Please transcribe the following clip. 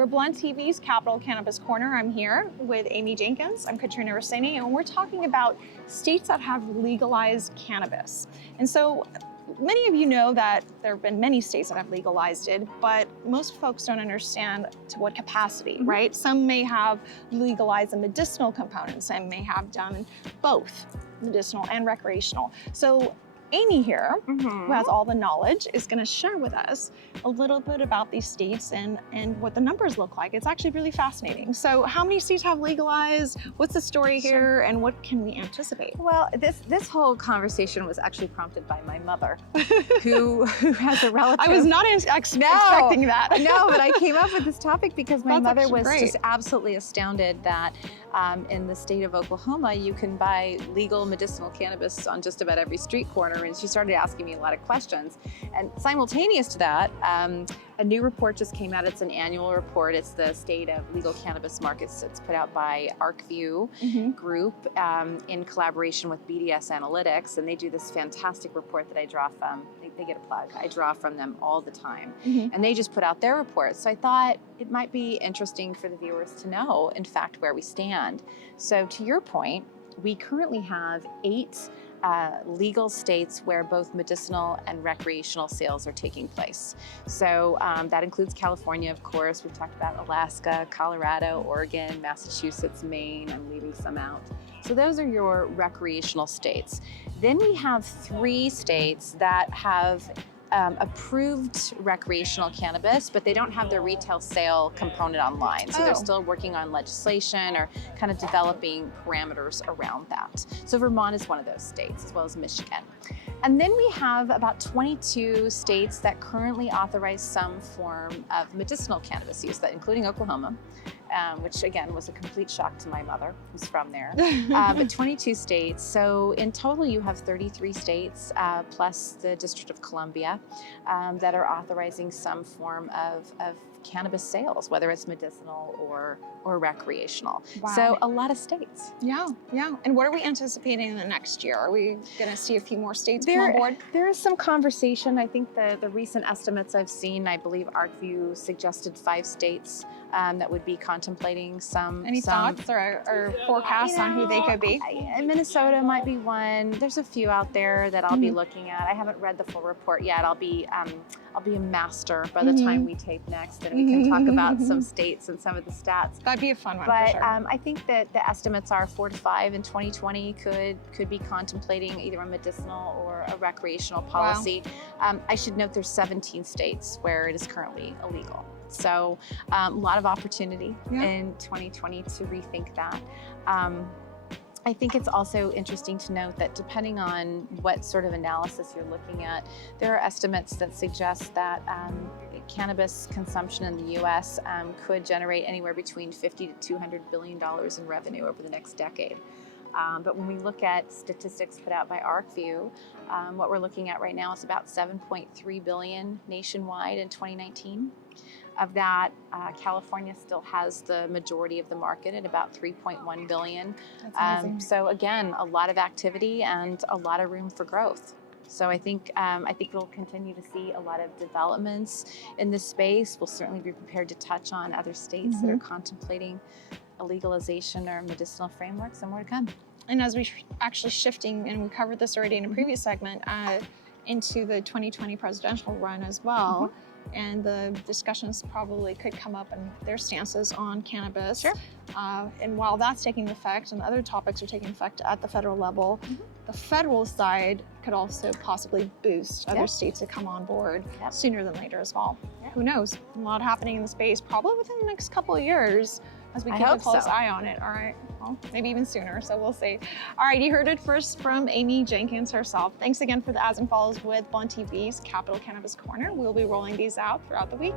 We're BlunTv's Capital Cannabis Corner. I'm here with Amy Jenkins. I'm Katrina Rossini, and we're talking about states that have legalized cannabis. And so many of you know that there have been many states that have legalized it, but most folks don't understand to what capacity, right? Some may have legalized a medicinal component, some may have done both medicinal and recreational. So Amy here, who has all the knowledge, is going to share with us a little bit about these states and what the numbers look like. It's actually really fascinating. So how many states have legalized? What's the story here, and what can we anticipate? Well, this whole conversation was actually prompted by my mother, who has a relative. I was not expecting that. No, but I came up with this topic because my mother was great. just absolutely astounded that in the state of Oklahoma, you can buy legal medicinal cannabis on just about every street corner. And she started asking me a lot of questions. And simultaneous to that, a new report just came out. It's an annual report. It's the State of Legal Cannabis Markets. It's put out by ArcView Group in collaboration with BDS Analytics. And they do this fantastic report that I draw from. They get a plug. I draw from them all the time. And they just put out their report. So I thought it might be interesting for the viewers to know, in fact, where we stand. So to your point, we currently have 8 legal states where both medicinal and recreational sales are taking place. So that includes California, of course. We've talked about Alaska, Colorado, Oregon, Massachusetts, Maine. I'm leaving some out. So those are your recreational states. Then we have 3 states that have approved recreational cannabis, but they don't have their retail sale component online. So they're still working on legislation or kind of developing parameters around that. So Vermont is one of those states, as well as Michigan. And then we have about 22 states that currently authorize some form of medicinal cannabis use, including Oklahoma, which again was a complete shock to my mother, who's from there. But 22 states. So in total, you have 33 states, plus the District of Columbia, that are authorizing some form of cannabis sales, whether it's medicinal or recreational. Wow. So a lot of states. Yeah. And what are we anticipating in the next year? Are we going to see a few more states come on board? There is some conversation. I think the recent estimates I've seen, I believe ArcView suggested 5 states that would be contemplating some. Any thoughts or forecasts on who they could be? Minnesota might be one. There's a few out there that I'll be looking at. I haven't read the full report yet. I'll be a master by the time we tape next, and we can talk about some states and some of the stats. That'd be a fun one. But for sure. I think that the estimates are 4 to 5 in 2020 could be contemplating either a medicinal or a recreational policy. Wow. I should note there's 17 states where it is currently illegal. So a lot of opportunity in 2020 to rethink that. I think it's also interesting to note that depending on what sort of analysis you're looking at, there are estimates that suggest that cannabis consumption in the U.S. Could generate anywhere between $50 to $200 billion in revenue over the next decade. But when we look at statistics put out by ArcView, what we're looking at right now is about $7.3 billion nationwide in 2019. Of that, California still has the majority of the market at about $3.1 billion. That's amazing. So again, a lot of activity and a lot of room for growth. So I think we'll continue to see a lot of developments in this space. We'll certainly be prepared to touch on other states that are contemplating a legalization or medicinal frameworks, and more to come. And as we're actually shifting, and we covered this already in a previous segment, into the 2020 presidential run as well. And the discussions probably could come up and their stances on cannabis. Sure. And while that's taking effect and other topics are taking effect at the federal level, the federal side could also possibly boost other states to come on board sooner than later as well. Who knows? A lot happening in the space probably within the next couple of years as we keep a close eye on it. All right. Well, maybe even sooner, so we'll see. All right, you heard it first from Amy Jenkins herself. Thanks again for the ads and follows with BlunTv's Capital Cannabis Corner. We'll be rolling these out throughout the week.